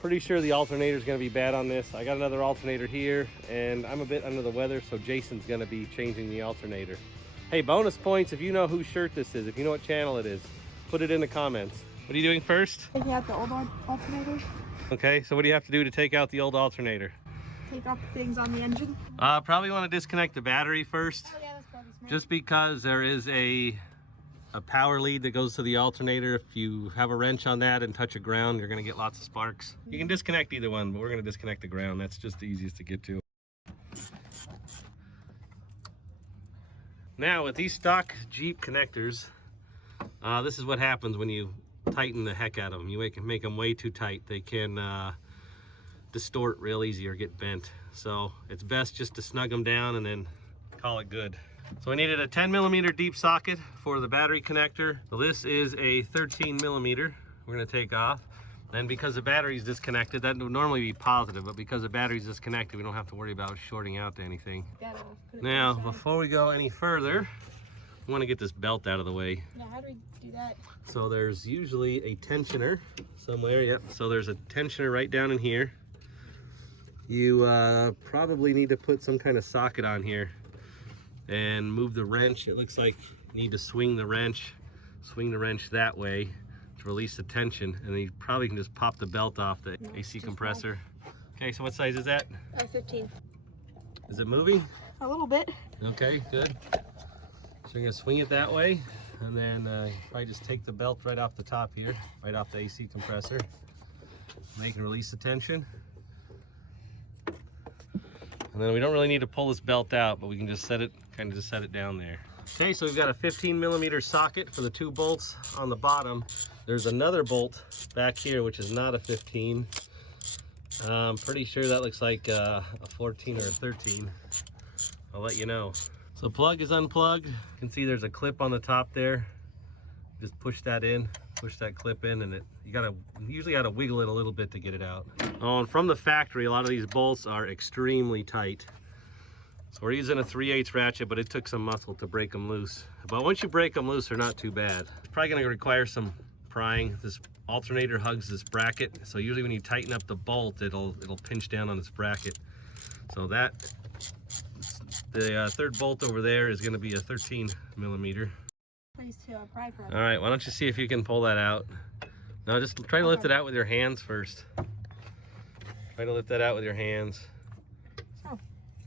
Pretty sure the alternator is going to be bad on this. I got another alternator here, and I'm a bit under the weather, so Jason's going to be changing the alternator. Hey, bonus points if you know whose shirt this is, if you know what channel it is. Put it in the comments. What are you doing first? Taking out the old alternator. Okay, so what do you have to do to take out the old alternator? Take off the things on the engine. Probably want to disconnect the battery first. Oh yeah, that's probably smart. Just because there is a power lead that goes to the alternator. If you have a wrench on that and touch a ground, you're going to get lots of sparks. You can disconnect either one, but we're going to disconnect the ground. That's just the easiest to get to. Now with these stock Jeep connectors, this is what happens when you tighten the heck out of them. You make them way too tight. They can distort real easy or get bent. So it's best just to snug them down and then call it good. So we needed a 10mm deep socket for the battery connector. So this is a 13mm we're going to take off. And because the battery's disconnected, that would normally be positive, but because the battery's disconnected, we don't have to worry about shorting out to anything. Now, before we go any further, we want to get this belt out of the way. Now, how do we do that? So there's usually a tensioner somewhere. Yep. So there's a tensioner right down in here. You probably need to put some kind of socket on here and move the wrench. It looks like you need to swing the wrench that way to release the tension, and then you probably can just pop the belt off the AC compressor. Okay, so what size is that? 15. Is it moving? A little bit. Okay, good. So you're gonna swing it that way, and then probably just take the belt right off the top here, right off the AC compressor. And you can release the tension. And then we don't really need to pull this belt out, but we can just set it down there. Okay, so we've got a 15mm socket for the 2 bolts on the bottom. There's another bolt back here, which is not a 15. I'm pretty sure that looks like a 14 or a 13. I'll let you know. So plug is unplugged. You can see there's a clip on the top there. Just push that in, push that clip in, and you usually gotta wiggle it a little bit to get it out. Oh, and from the factory, a lot of these bolts are extremely tight. So we're using a 3/8 ratchet, but it took some muscle to break them loose. But once you break them loose, they're not too bad. It's probably gonna require some prying. This alternator hugs this bracket, so usually when you tighten up the bolt, it'll pinch down on this bracket. So the third bolt over there is gonna be a 13mm. Place to pry for. All right, why don't you see if you can pull that out? No, just try to lift it out with your hands first. Try to lift that out with your hands. Oh.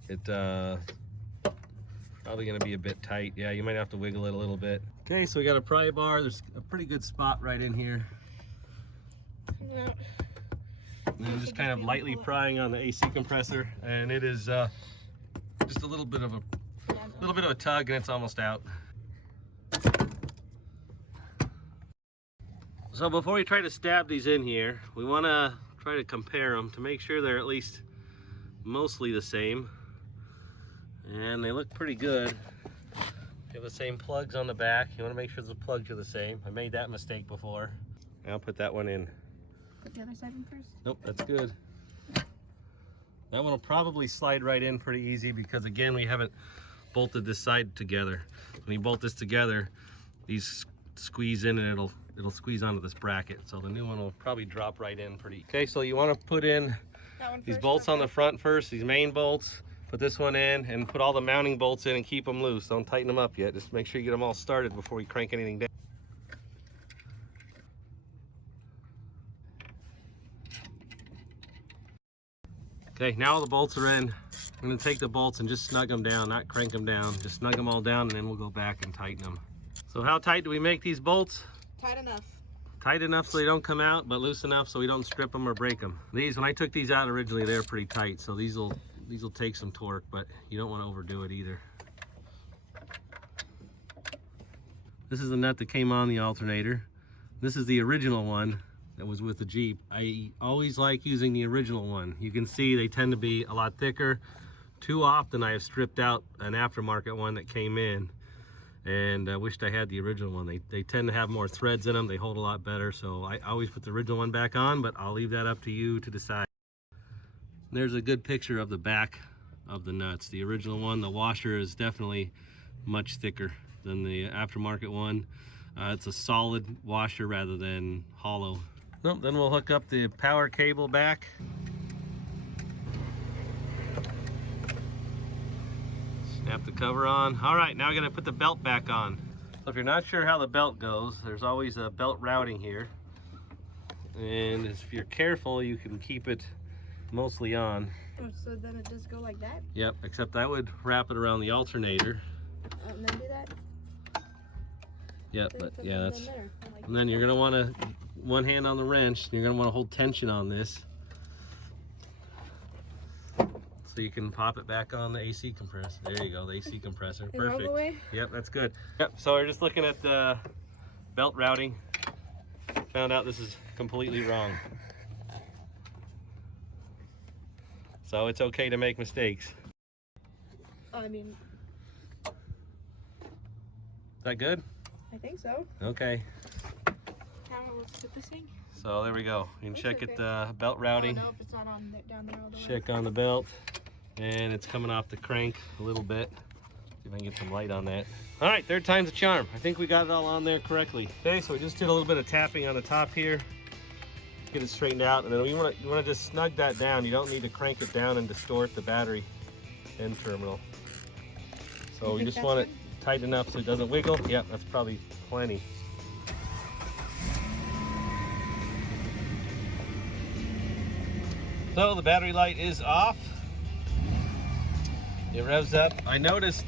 It's probably gonna be a bit tight. Yeah, you might have to wiggle it a little bit. Okay, so we got a pry bar. There's a pretty good spot right in here. And I'm just kind of lightly prying on the AC compressor, and it is just a little bit of a tug, and it's almost out. So before we try to stab these in here, we want to try to compare them to make sure they're at least mostly the same. And they look pretty good. You have the same plugs on the back. You want to make sure the plugs are the same. I made that mistake before. I'll put that one in. Put the other side in first? Nope, that's good. That one will probably slide right in pretty easy because, again, we haven't bolted this side together. When you bolt this together, these squeeze in and it'll squeeze onto this bracket. So the new one will probably drop right in pretty. Okay, so you want to put in these bolts on the front first, these main bolts. Put this one in and put all the mounting bolts in and keep them loose. Don't tighten them up yet. Just make sure you get them all started before we crank anything down. Okay, now all the bolts are in. I'm gonna take the bolts and just snug them down, not crank them down. Just snug them all down, and then we'll go back and tighten them. So how tight do we make these bolts? Tight enough. Tight enough so they don't come out, but loose enough so we don't strip them or break them. These, when I took these out originally, they were pretty tight, so these will take some torque, but you don't want to overdo it either. This is the nut that came on the alternator. This is the original one that was with the Jeep. I always like using the original one. You can see they tend to be a lot thicker. Too often I have stripped out an aftermarket one that came in, and I wished I had the original one. They tend to have more threads in them. They hold a lot better, so I always put the original one back on, but I'll leave that up to you to decide. There's a good picture of the back of the nuts. The original one, the washer is definitely much thicker than the aftermarket one. It's a solid washer rather than hollow. Nope, then we'll hook up the power cable back. Snap the cover on. All right, now we're gonna put the belt back on. So if you're not sure how the belt goes, there's always a belt routing here. And if you're careful, you can keep it mostly on. Oh, so then it just go like that? Yep, except I would wrap it around the alternator. And then do that? Yep, Then but put yeah, it that's, in there. Like and then you're gonna wanna, one hand on the wrench, and you're gonna wanna hold tension on this. So you can pop it back on the AC compressor. There you go, the AC compressor. Is it all the Perfect. way? Yep, that's good. Yep, so we're just looking at the belt routing. Found out this is completely wrong. So it's okay to make mistakes. I mean, Is that good? I think so. Okay. Camera, let's put this thing. So there we go. You can That's check okay. it, belt Oh, routing. no, if it's not on down there all the way. Check on the belt. And it's coming off the crank a little bit. See if I can get some light on that. All right, third time's a charm. I think we got it all on there correctly. Okay, so we just did a little bit of tapping on the top here. Get it straightened out, and then you want to just snug that down. You don't need to crank it down and distort the battery end terminal. So You we think just that's want good? it tight enough so it doesn't wiggle. Yep, that's probably plenty. So the battery light is off. It revs up. I noticed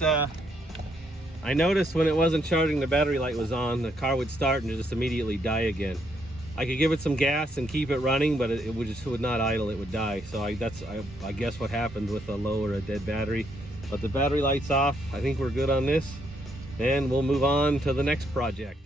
when it wasn't charging, the battery light was on. The car would start and just immediately die again. I could give it some gas and keep it running, but it would not idle. It would die. So I guess what happens with a low or a dead battery. But the battery light's off. I think we're good on this, and we'll move on to the next project.